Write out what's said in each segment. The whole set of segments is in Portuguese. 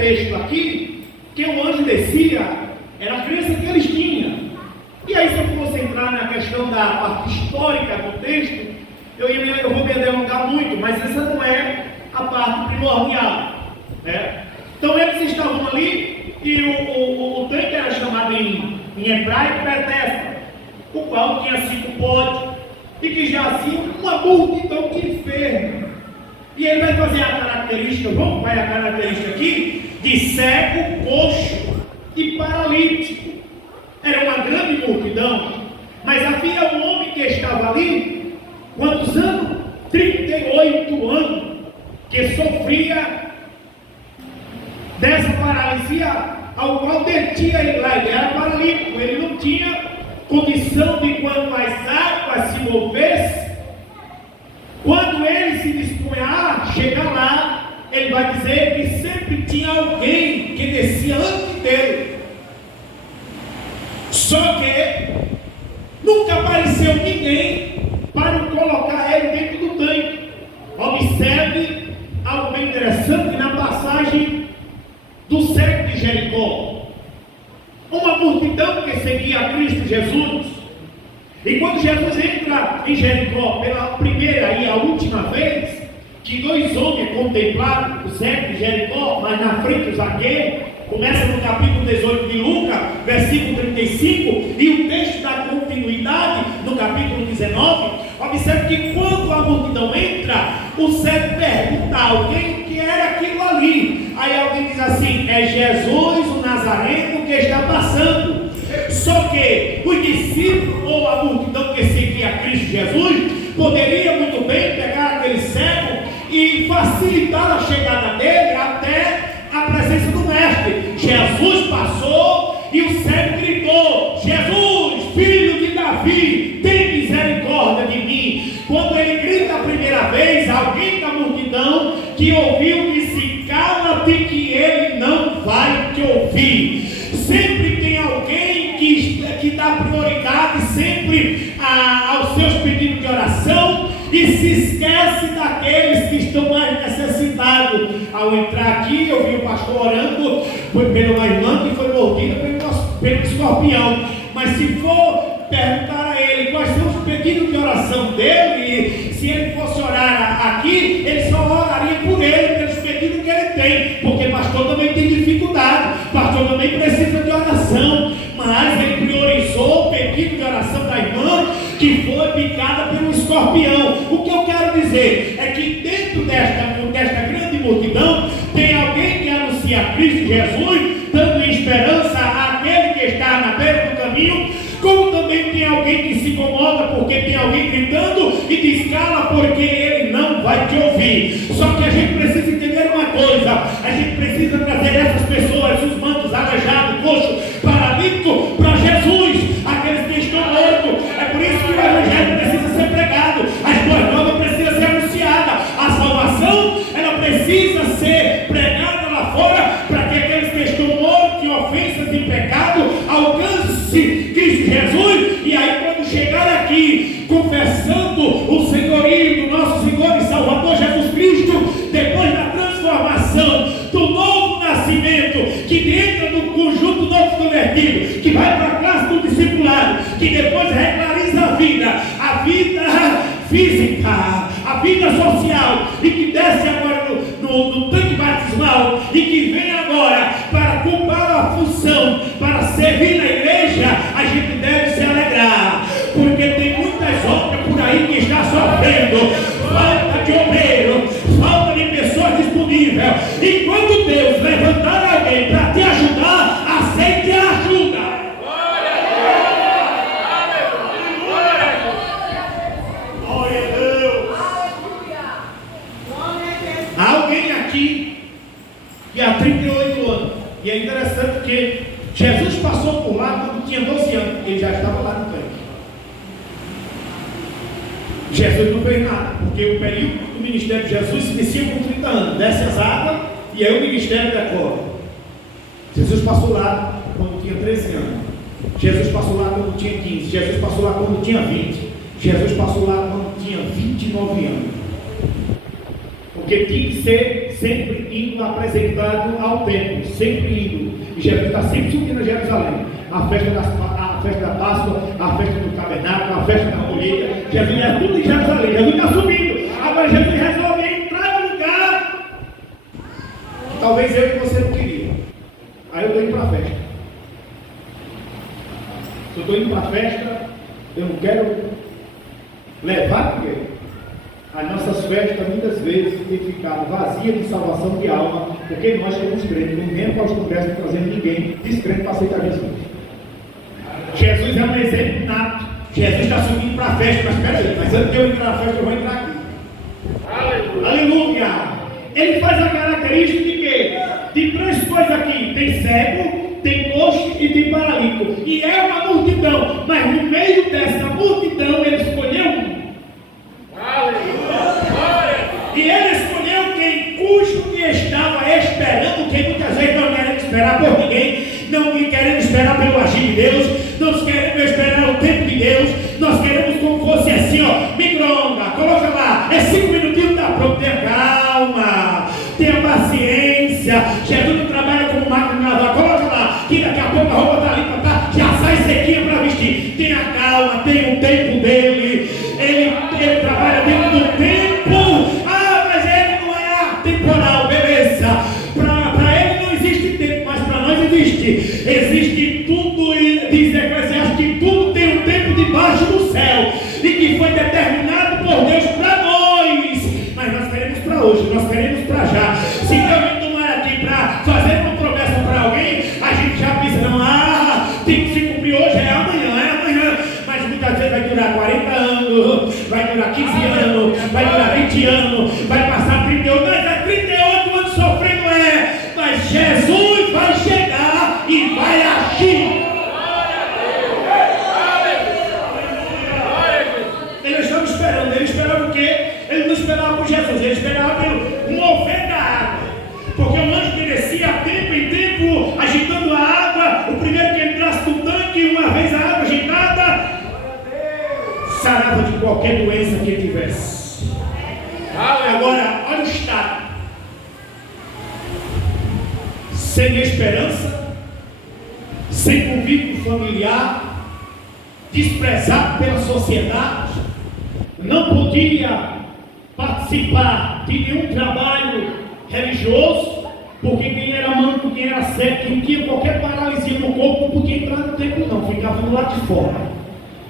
texto aqui, que o anjo descia, era a crença que eles tinham. E aí, se eu fosse entrar na questão da parte histórica do texto, eu vou me delongar muito, mas essa não é a parte primordial, né? Então eles estavam ali e o tanque era chamado em hebraico Betesda, o qual tinha 5 potes e que jazia uma multidão de enfermos. E ele vai fazer a característica, vamos ver a característica aqui, de cego, coxo e paralítico. Era uma grande multidão, mas havia um homem que estava ali, quantos anos? 38 anos, que sofria dessa paralisia, ao qual detinha ele lá. Ele era paralítico, ele não tinha condição de, quando as águas se movessem, quando ele se dispunha a chegar lá, ele vai dizer que sempre tinha alguém que descia antes dele. Só que nunca apareceu ninguém para colocar ele dentro do tanque. Observe algo bem interessante na passagem do cego de Jericó. Uma multidão que seguia a Cristo Jesus. E quando Jesus entra em Jericó pela primeira e a última vez, que 2 homens contemplaram o cego de Jericó, mas na frente o Zaqueu, começa no capítulo 18 de Lucas, versículo 35, e o texto dá continuidade no capítulo 19. Observe que quando a multidão entra, o cego pergunta a alguém que era aquilo ali. Aí alguém diz assim: é Jesus o Nazareno que está passando. Só que os discípulos ou a multidão que seguia a Cristo Jesus poderia muito bem pegar aquele cego e facilitar a chegada dele até a presença do mestre. Jesus passou e o cego gritou: Jesus, filho de Davi, tem misericórdia de mim. Quando ele grita a primeira vez, alguém da multidão que ouviu disse: cala-te que ele não vai te ouvir. Sempre tem alguém que dá prioridade sempre aos seus pedidos de oração e se esquece daqueles que estão mais necessitados. Ao entrar aqui, eu vi o pastor orando pela irmã que foi mordida pelo escorpião. Mas se for perguntar a ele quais são os pedidos de oração dele, se ele fosse orar aqui, ele só oraria por ele, pelos pedidos que ele tem, porque pastor também tem dificuldade, pastor também precisa de oração. Mas ele priorizou o pedido de oração da irmã que foi picada pelo escorpião. O que eu quero dizer é que dentro desta grande multidão tem alguém que anuncia Cristo Jesus, dando esperança àquele que está na beira do caminho, como também tem alguém que se incomoda porque tem alguém gritando e diz: cala porque ele não vai te ouvir. Só que a gente precisa entender uma coisa: a gente precisa trazer essas pessoas, os mantos, aleijados, coxos, paralíticos, para Jesus, aqueles que estão mortos. É por isso que o evangelho precisa ser pregado, as boas novas precisam ser anunciadas, a salvação ela precisa ser pregada lá fora, para que aqueles que estão mortos em ofensas e pecado alcance Cristo Jesus. E aí, quando chegar aqui confessando o senhorio do nosso Senhor e Salvador Jesus Cristo, depois da transformação, do novo nascimento, que entra no conjunto novo convertido, que vai para a classe do discipulado, que depois regulariza a vida física, a vida social, e que desce agora no tanque batismal, e que vem agora para cumprir a função, para servir na igreja, a gente deve se alegrar, porque tem muitas obras por aí que está sofrendo falta de obreiro, falta de pessoas disponíveis. E quando Deus levantar alguém para te ajudar, aceite a ajuda. Glória a Deus. Há alguém aqui que há 38 anos, e é interessante que Jesus passou por lá quando tinha 12 anos, ele já estava lá no tanque. Jesus não fez nada, porque o período do ministério de Jesus se inicia com 30 anos, desce as águas e aí o ministério decorre. Jesus passou lá quando tinha 13 anos, Jesus passou lá quando tinha 15, Jesus passou lá quando tinha 20, Jesus passou lá quando tinha 29 anos. porque tinha que ser sempre indo apresentado ao templo, sempre indo. E Jesus está sempre subindo a Jerusalém. A festa da Páscoa, a festa do tabernáculo, a festa da colheita. Jesus é tudo em Jerusalém. Jesus está subindo. Agora Jesus resolve entrar no lugar que talvez eu e você não queria. Aí eu estou indo para a festa. Se eu estou indo para a festa, eu não quero levar ninguém. As nossas festas muitas vezes têm ficado vazias de salvação de alma, porque nós somos crentes, não vemos para os congressos trazendo ninguém descrente para aceitar Jesus. Jesus é um exemplo nato. Jesus está subindo para a festa, mas espera aí, mas antes de eu entrar na festa, eu vou entrar aqui. Aleluia! Aleluia. Ele faz a característica de quê? De três coisas aqui: tem cego, tem coxo e tem paralítico. E é uma multidão, mas no meio dessa multidão ele escolheu um. E ele escolheu quem cujo que estava esperando, quem muitas vezes não queremos esperar por ninguém, não queremos esperar pelo agir de Deus, nós queremos esperar o tempo de Deus, nós queremos como fosse assim, ó, micro-ondas, coloca lá, é 5 minutinhos, tá pronto, tenha calma, tenha paciência. Jesus não trabalha como máquina de lavar, coloca lá, que daqui a pouco a roupa está ali para cá, já sai sequinha para vestir, tenha calma, tem o tempo dele, ele trabalha dentro do tempo. Mas ele não é temporal, beleza. Para ele não existe tempo, mas para nós existe. Existe tudo, e diz Eclesiastes que tudo tem um tempo debaixo do céu e que foi determinado por Deus para nós. Mas nós queremos para hoje, nós queremos para já. Se Deus não é aqui para fazer uma promessa para alguém, a gente já pensa, não, tem que se cumprir hoje, é amanhã. Mas muitas vezes vai durar 40 anos, vai durar 15 anos, vai durar 20 anos, vai passar 38, mas é 38 anos sofrendo, mas Jesus vai chegar e vai agir. Eles estavam esperando, ele esperava o quê? Ele não esperava por Jesus, ele esperava pelo mover da água, porque o anjo que descia tempo em tempo, agitando a água, o primeiro que entrasse no tanque, uma vez a água agitada, sarava de qualquer doença que ele tivesse. Agora, olha o estado: sem esperança, sem convívio familiar, desprezado pela sociedade, não podia participar de nenhum trabalho religioso, porque quem era manco, quem era cego, quem tinha qualquer paralisia no corpo, não podia entrar no templo, não, ficava do lado de fora.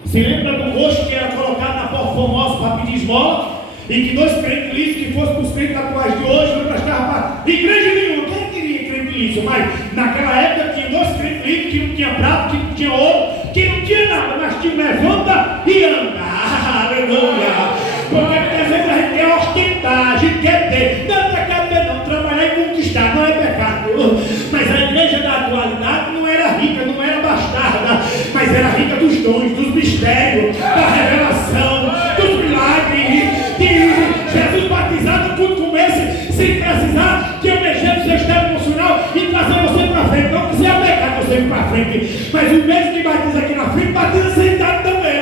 Se lembra do rosto que era colocado na porta formosa para pedir esmola? E que 2 crentes lisos, que fossem para os crentes atuais de hoje, não prestavam para igreja nenhuma. Quem queria crente liso? Mas naquela época tinha 2 crentes lisos, que não tinha prata, que não tinha ouro, que não tinha nada, mas tinha levanta e anda. Aleluia! Porque muitas vezes a gente quer ostentar, a gente quer ter. Não é pecado ter, não. Trabalhar e conquistar não é pecado. Mas a igreja da atualidade não era rica, não era bastarda, mas era rica dos dons, dos mistérios, da revelação, dos milagres. De Jesus batizado, quando comece, sem precisar que eu mexer no seu estado emocional e trazer você para frente. Não precisa pegar você para frente, mas o mesmo que batiza aqui na frente, batiza sentado também.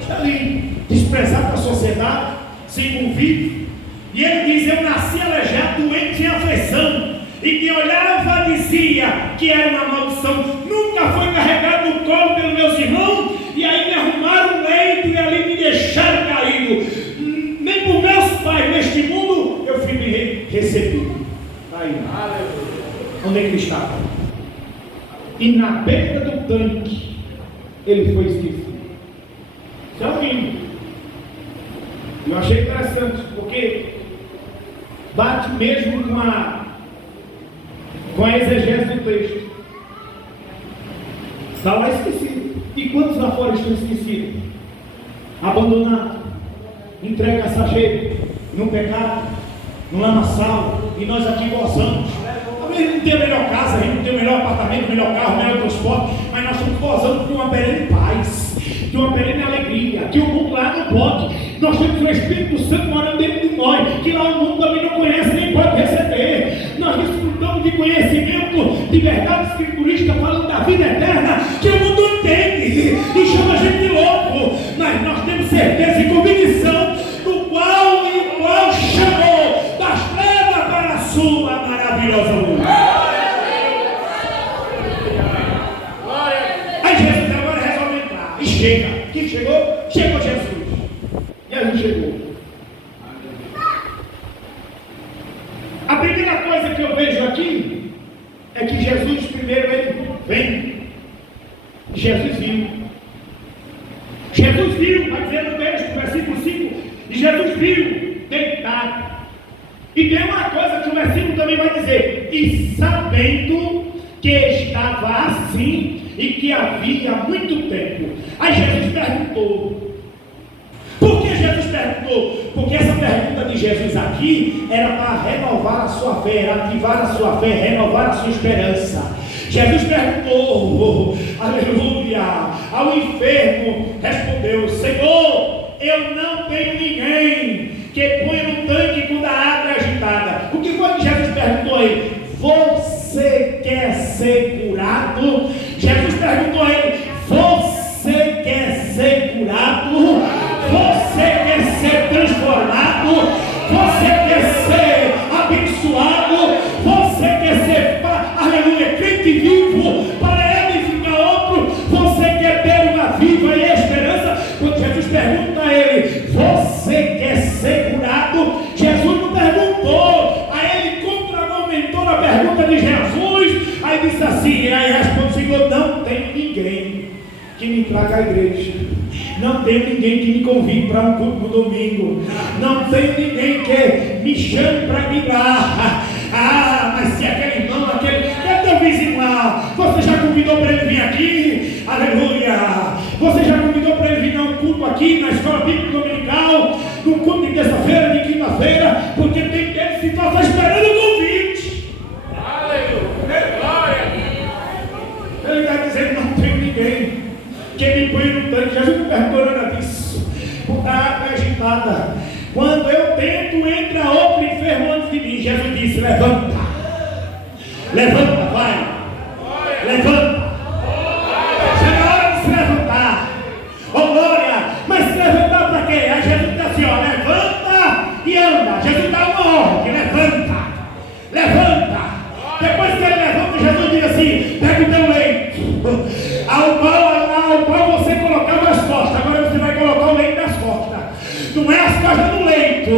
Está ali, desprezado pela sociedade, sem convívio. E ele diz: eu nasci aleijado, doente, sem aflição. E quem olhava dizia que era uma maldição. Nunca foi carregado no colo pelos meus irmãos, e aí me arrumaram um leito e ali me deixaram caído. Nem por meus pais neste mundo eu fui recebido. Aí, onde é que ele estava? E na beira do tanque ele foi esquecido. Isso é um lindo. Eu achei interessante, porque bate mesmo com a exegese do texto. Está lá esquecido. E quantos lá fora estão esquecidos? Abandonado, entregue a sarjeta, no pecado, no lamaçal, e nós aqui gozamos. Talvez não tenha a melhor casa, a gente não tem o melhor apartamento, o melhor carro, o melhor transporte, mas nós estamos gozando de uma perene paz, de uma perene alegria, que o mundo lá não pode. Nós temos o Espírito Santo morando dentro de nós, que lá o mundo também não conhece, nem pode receber. Nós desfrutamos de conhecimento de verdade escriturística, falando da vida eterna, que o mundo entende e chama a gente de louco. Mas nós temos certeza e convicção chega. Quem chegou? Chegou Jesus. Jesus chegou. A primeira coisa que eu vejo aqui é que Jesus primeiro ele vem. Jesus viu. Jesus viu, vai dizer no texto, versículo 5, e Jesus viu deitado. E tem uma coisa que o versículo também vai dizer, e sabendo que estava assim e que havia muito tempo. Aí Jesus perguntou. Por que Jesus perguntou? Porque essa pergunta de Jesus aqui era para renovar a sua fé, ativar a sua fé, renovar a sua esperança. Jesus perguntou, aleluia, ao enfermo respondeu, Senhor, eu não tenho ninguém que põe no tanque quando a água é agitada. O que foi que Jesus perguntou a ele? Você quer ser curado? Jesus perguntou a ele, você quer ser curado? Você quer ser transformado? Você quer ser abençoado? Você quer ser, aleluia, crente vivo para edificar outro? Você quer ter uma viva e esperança? Quando Jesus pergunta a ele, você quer ser curado? Jesus não perguntou, a ele contraargumentou na pergunta de Jesus, aí disse assim, aí responde, Senhor, não tem ninguém que me traga à igreja. Não tem ninguém que me convide para um culto no domingo. Não tem ninguém que me chame para ligar. Mas se aquele irmão, é teu vizinho lá, você já convidou para ele vir aqui? Aleluia! Você já convidou para ele vir a um culto aqui na escola bíblica dominical? No culto de terça-feira, de quinta-feira? Porque tem gente que está esperando o convite. Aleluia! Glória! Ele está dizendo, não tem ninguém que me põe no tanque. Jesus não perguntou nada disso. A água é agitada. Quando eu tento, entra outro enfermo antes de mim. Jesus disse, levanta. Levanta, vai. Levanta. Chega a hora de se levantar. Oh glória. Mas se levantar para quê? Aí Jesus diz assim, ó, levanta e anda. Jesus dá uma ordem, levanta. Levanta. Depois que ele levanta, Jesus diz assim, pega o teu leito. Ao qual você colocava as costas, agora você vai colocar o leito nas costas. Não é as costas no leito.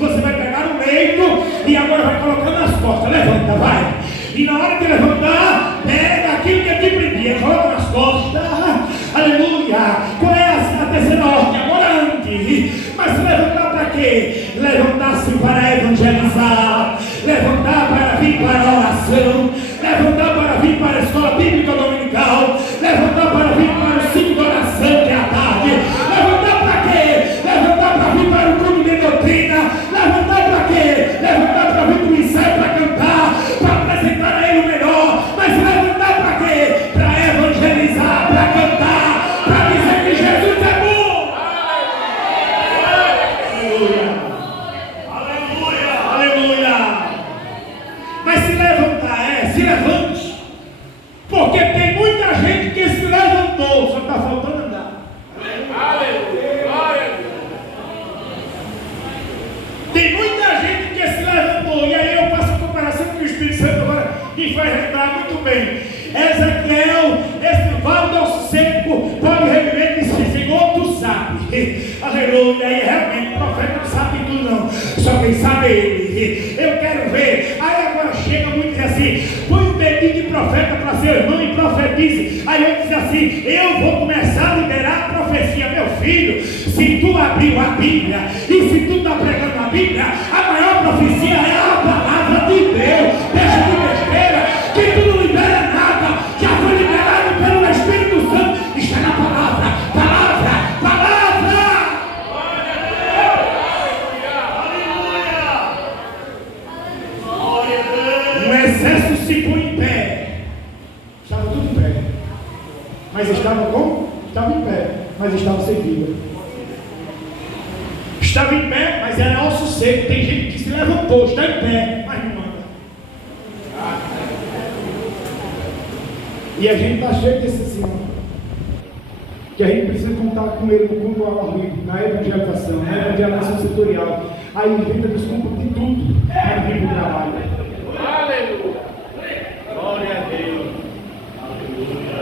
Você vai pegar o leito e agora vai colocar nas costas. Levanta, vai. E na hora de levantar, pega aquilo que te prendia, coloca nas costas. Aleluia. Qual é a terceira ordem? Agora ande. Mas se levantar para quê? Levantar-se para evangelizar. Levantar para vir para a oração. Levantar para vir para a escola bíblica dominical. Levantar para vir para o ciclo de oração que é a tarde. Levantar para quê? Levantar para vir para o culto de doutrina. Levantar para quê? Levantar para vir para o ensaio, para cantar, para apresentar a ele o melhor. Mas levantar para quê? Para evangelizar, para cantar, para dizer que Jesus é bom. Aleluia. Aleluia. Aleluia. Mas se levantar, se levante. Porque tem muita gente que se levantou, só está faltando andar. Aleluia. Tem muita gente que se levantou. E aí eu faço a comparação com o Espírito Santo agora, que faz lembrar muito bem. Ezequiel, esse vale do seco, pode reviver e dizer, Senhor, tu sabe. Aleluia. E realmente o profeta não sabe tudo não. Só quem sabe é ele. Eu quero ver. Aí agora chega muito e diz assim, põe um dedinho de profeta para seu irmão e profetize. Aí eu diz assim, eu vou começar a liberar a profecia. Meu filho, se tu abriu a Bíblia e se tu está pregando a Bíblia, a maior profecia é a palavra de Deus. Deixa de besteira, que tu não libera nada. Já foi liberado pelo Espírito Santo. Está na palavra, palavra, palavra. O exército se põe em pé. Estava tudo em pé. Mas estava como? Estava em pé, mas estava sem vida. Estava em pé, mas era osso seco. Tem gente que se levantou, está em pé, mas não anda. E a gente está cheio desse assim, que a gente precisa contar com ele no culto ao ar livre, na evangelização, na evangelização setorial. Aí inventa desculpa de tudo para vir para o trabalho. Aleluia! Glória a Deus! Aleluia!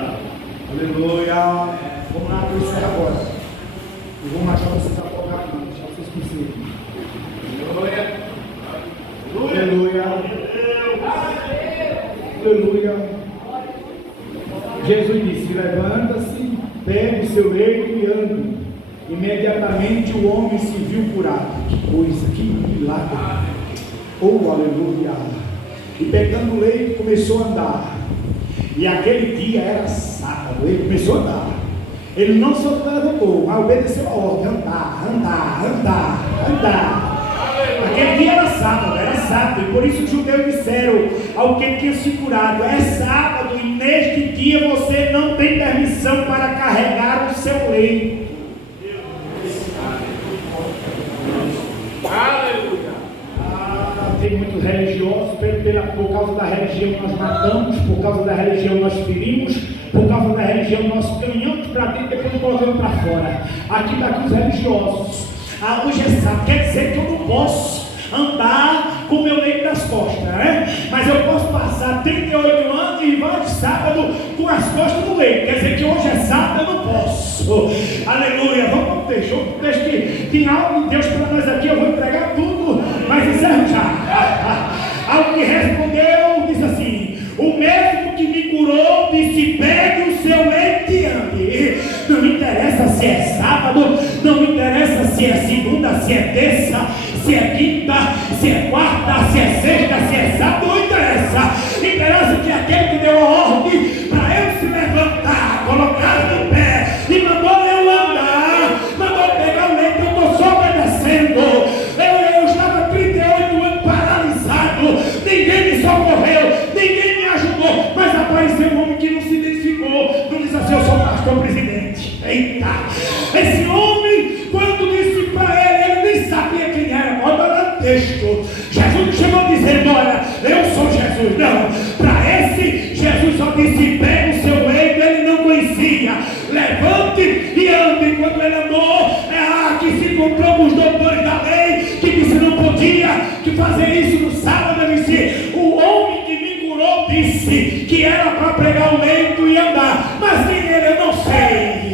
Aleluia! Vamos lá, eu encerro agora. Eu vou marchar vocês afogados, não, deixar vocês conhecidos. Aleluia. Aleluia. Jesus disse: levanta-se, pegue o seu leito e ande. Imediatamente o homem se viu curado. Que coisa, que milagre. Oh, aleluia. E pegando o leito começou a andar. E aquele dia era sábado. Ele começou a andar. Ele não só levantou, mas obedeceu a ordem: andar, andar, andar, andar. Aquele dia era sábado, e por isso os judeus disseram ao que tinha se curado: é sábado, e neste dia você não tem permissão para carregar o seu leito. Aleluia. Tem muitos religiosos, por causa da religião nós matamos, por causa da religião nós ferimos, por causa da religião nós caminhamos para dentro e depois colocamos para fora. Aqui está com os religiosos. Hoje é sábado, quer dizer que eu não posso andar com o meu leito nas costas, né? Mas eu posso passar 38 anos e vários sábados com as costas no leito. Quer dizer que hoje é sábado, eu não posso. Aleluia. Vamos para o texto que tem algo de Deus para nós aqui. Eu vou entregar tudo, mas encerro já. Ao que respondeu, diz assim: o mesmo que me curou disse: pegue o seu leito e ande. Não me interessa se é sábado, não me interessa se é segunda, se é terça, se é quinta, se é quarta, se é sexta, se é sábado, não interessa. Interessa que aquele que deu a ordem para eu se levantar, colocar no pé e mandou eu andar, mandou pegar o leito, eu estou só obedecendo. Eu estava 38 anos paralisado, ninguém me socorreu, ninguém me ajudou, mas apareceu um homem que não se identificou, não diz assim: eu sou pastor presidente. Eita! Esse homem, quando disse para ele nem sabia quem era. Olha lá no texto. Jesus não chegou dizendo: olha, eu sou Jesus. Não. Para esse, Jesus só disse: pegue o seu leito. Ele não conhecia. Levante e ande. Quando ele andou, que se encontrou com os doutores da lei, que disse não podia que fazer isso no sábado. Ele disse: o homem que me curou disse que era para pegar o leito e andar. Mas quem ele, eu não sei.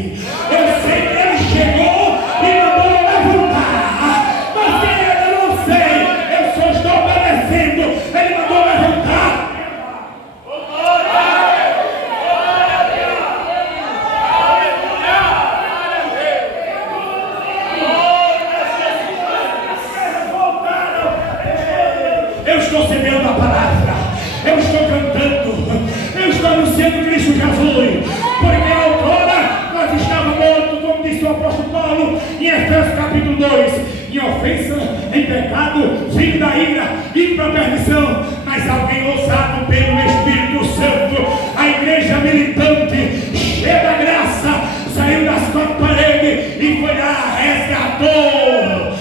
Eu sei que ele chegou e mandou levantar. Mas quem ele, eu não sei. Eu só estou obedecendo. Ele mandou levantar. Eu estou semeando a palavra. Eu estou cantando. Eu estou anunciando Cristo Jesus. Porque a outrora nós estávamos mortos, como disse o apóstolo Paulo em Efésios capítulo 2, em ofensa, em pecado, filho da ira, indo para a perdição. Mas alguém ousado pelo Espírito Santo, a igreja militante, cheia da graça, saiu das quatro paredes e foi lá, resgatou.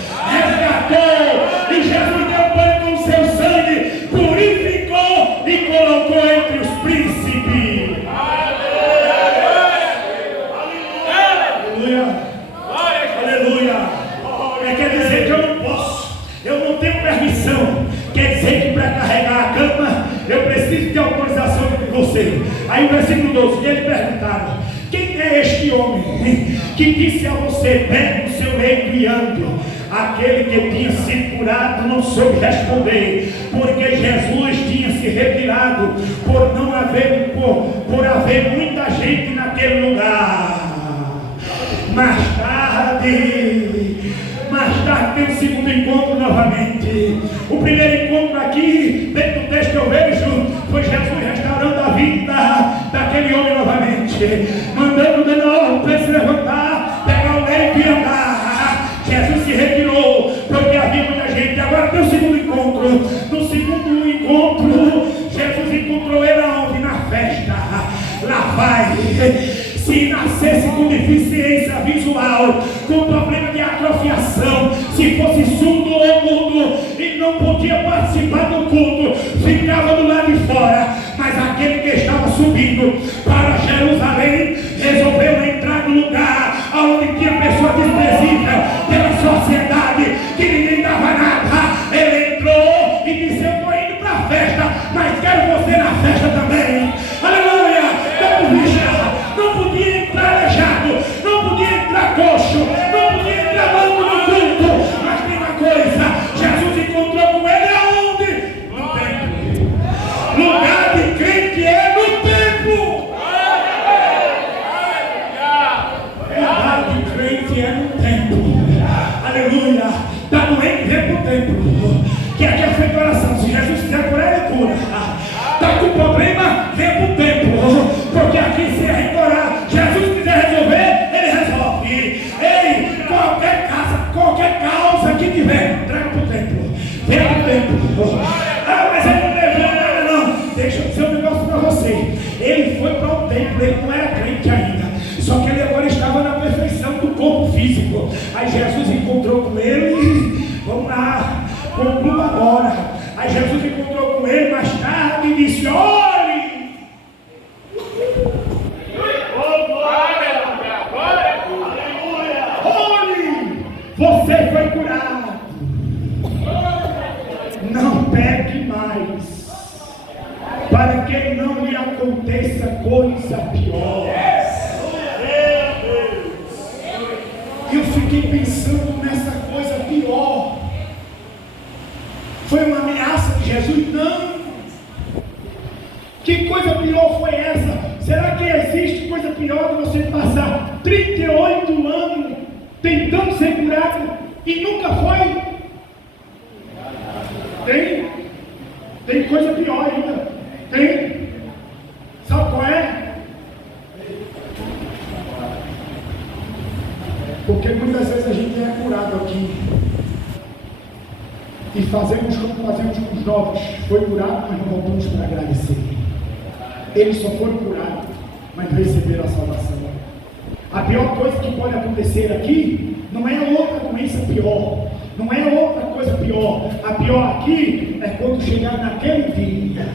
E Jesus deu banho com o seu sangue, purificou e colocou entre os príncipes. Aleluia. Quer dizer que eu não posso, eu não tenho permissão. Quer dizer que para carregar a cama eu preciso de autorização de você. Aí o versículo 12, ele perguntava: quem é este homem que disse a você: pegue o seu leito e ande? Aquele que tinha sido curado não soube responder, porque Jesus tinha se retirado por haver muita gente naquele lugar. Mais tarde tem um segundo encontro novamente. O primeiro encontro aqui, dentro do texto que eu vejo, foi Jesus restaurando a vida daquele homem novamente, mandando de novo para ele se levantar, pegar o leito e andar. Jesus se retirou, porque havia muita gente. Agora tem o segundo encontro. No segundo encontro, Jesus encontrou ele aonde? Na festa. Lá vai. Se nascesse com deficiência visual, com problema de atrofiação, se fosse surdo ou mudo e não podia participar do culto, ficava do lado de fora. Mas aquele que estava subindo para Jerusalém resolveu entrar no lugar onde tinha pessoa desprezível pela sociedade, que ninguém dava nada. Ele entrou e disse: eu estou indo para a festa, mas quero você na festa também. Aleluia! Não podia entrar aleijado, o templo. Que aqui é feita oração. Se Jesus quiser curar, ele cura. Está com problema, vem para o templo. Porque aqui se é orar. Jesus quiser resolver, ele resolve. Ei, qualquer causa que tiver, traga para o templo. Vem para o templo. Mas ele não levou nada não. Deixa eu dizer um negócio para você. Ele foi para o templo, ele não era crente ainda. Só que ele agora estava na perfeição do corpo físico. Aí Jesus encontrou com ele. Vamos lá, conclua agora. Aí Jesus encontrou com ele mais tarde e disse: olhe! Olhe! Você foi curado. Não peque mais, para que não lhe aconteça coisa pior. Eu fiquei pensando nessa coisa pior. Foi uma ameaça de Jesus? Não. Que coisa pior foi essa? Será que existe coisa pior de você passar 38 anos tentando ser curado e nunca foi? Tem coisa pior ainda. Tem. Sabe qual é? Porque muitas vezes a gente é curado aqui e fazemos como fazemos com os novos. Foi curado, mas não voltamos para agradecer. Eles só foram curados, mas não receberam a salvação. A pior coisa que pode acontecer aqui não é outra doença pior, não é outra coisa pior. A pior aqui é quando chegar naquele dia,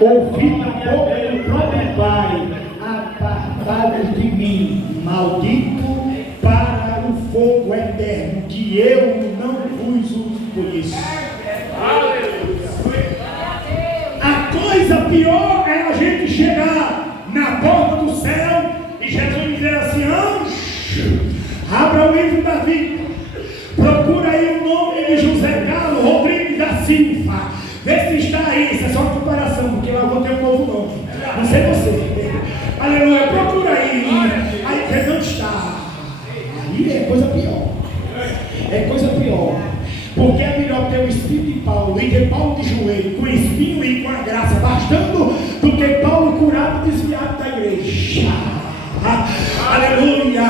ouvir na boca do próprio Pai: apartai-vos de mim, maldito, para o fogo eterno, que eu não vos conheço. A coisa pior é a gente chegar na porta do céu e Jesus dizer assim: anjo, abra o livro da vida, procura aí o nome de José Carlos Rodrigues da Silva, vê se está aí. Isso é só uma comparação, porque lá eu vou ter um novo nome, não sei você. Aleluia, procura aí. Aí você não está. Aí é coisa pior. É coisa pior. Porque é melhor ter o espírito de Paulo e ter Paulo de joelho, com espinho e com a graça bastando, do que Paulo curado e desviado da igreja. Aleluia,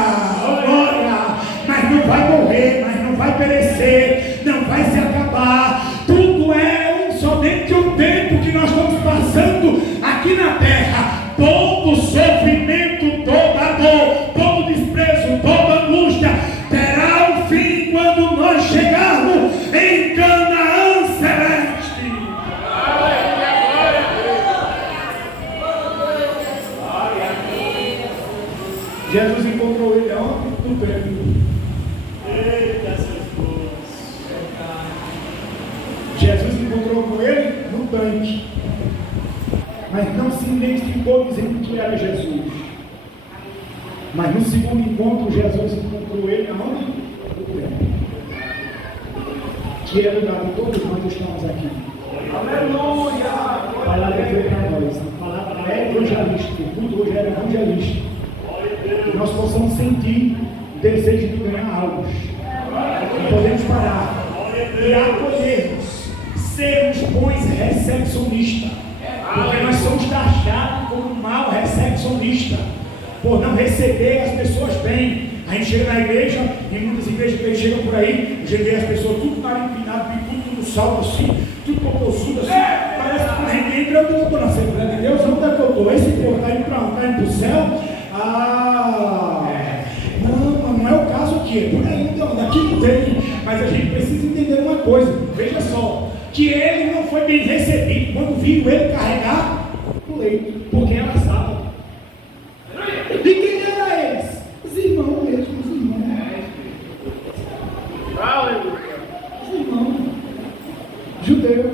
glória. Mas não vai morrer, mas não vai perecer, não vai se acabar. Tudo é somente um tempo que nós estamos passando aqui na terra. Todo sofrimento, toda dor, todo desprezo, toda angústia terá um fim quando nós chegarmos em Canaã celeste. Jesus encontrou ele aonde? No templo. Jesus encontrou com ele no tanque, mas não se identificou dizendo que era Jesus. Mas no segundo encontro, Jesus encontrou ele aonde? No templo, que é o lugar de todos nós que estamos aqui. Aleluia! A palavra foi para nós, a palavra é evangelista, o culto hoje é evangelista. Que nós possamos sentir o desejo de ganhar algo. Não podemos parar e acolhermos, sermos bons recepcionistas, porque nós somos taxados como mau recepcionista, por não receber as pessoas bem. A gente chega na igreja, em muitas igrejas que chegam por aí, eu cheguei as pessoas tudo empinado, bicudo, tudo salto assim, tudo poposudo assim, parece que a gente entra, eu estou na Assembleia de Deus, onde é que eu estou? Esse povo está indo para onde? Está indo para o céu? Não é o caso aqui, por aí então, daqui não tem, mas a gente precisa entender uma coisa, veja só, que ele não foi bem recebido quando viu ele carregar o leite, porque era sábado. E quem era eles? Os irmãos mesmo, os irmãos. Os irmãos judeus.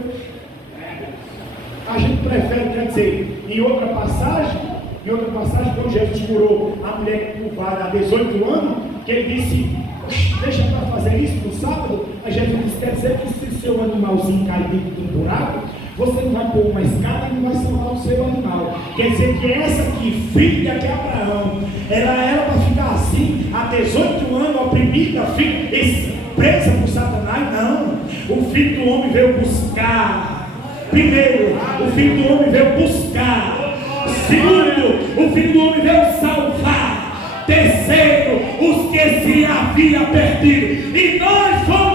A gente prefere, quer dizer, em outra passagem, quando Jesus curou a mulher curvada há 18 anos, que ele disse: deixa para fazer isso no sábado. Aí Jesus disse: quer dizer que se o seu animalzinho cair dentro de um buraco, você não vai pôr uma escada e não vai salvar o seu animal. Quer dizer que essa aqui, filha de Abraão, ela era para ficar assim há 18 anos, oprimida, presa por Satanás. Não. O Filho do Homem veio buscar. Primeiro, o Filho do Homem veio buscar. Segundo, o Filho do Homem veio salvar. Terceiro, os que se havia perdido. E nós fomos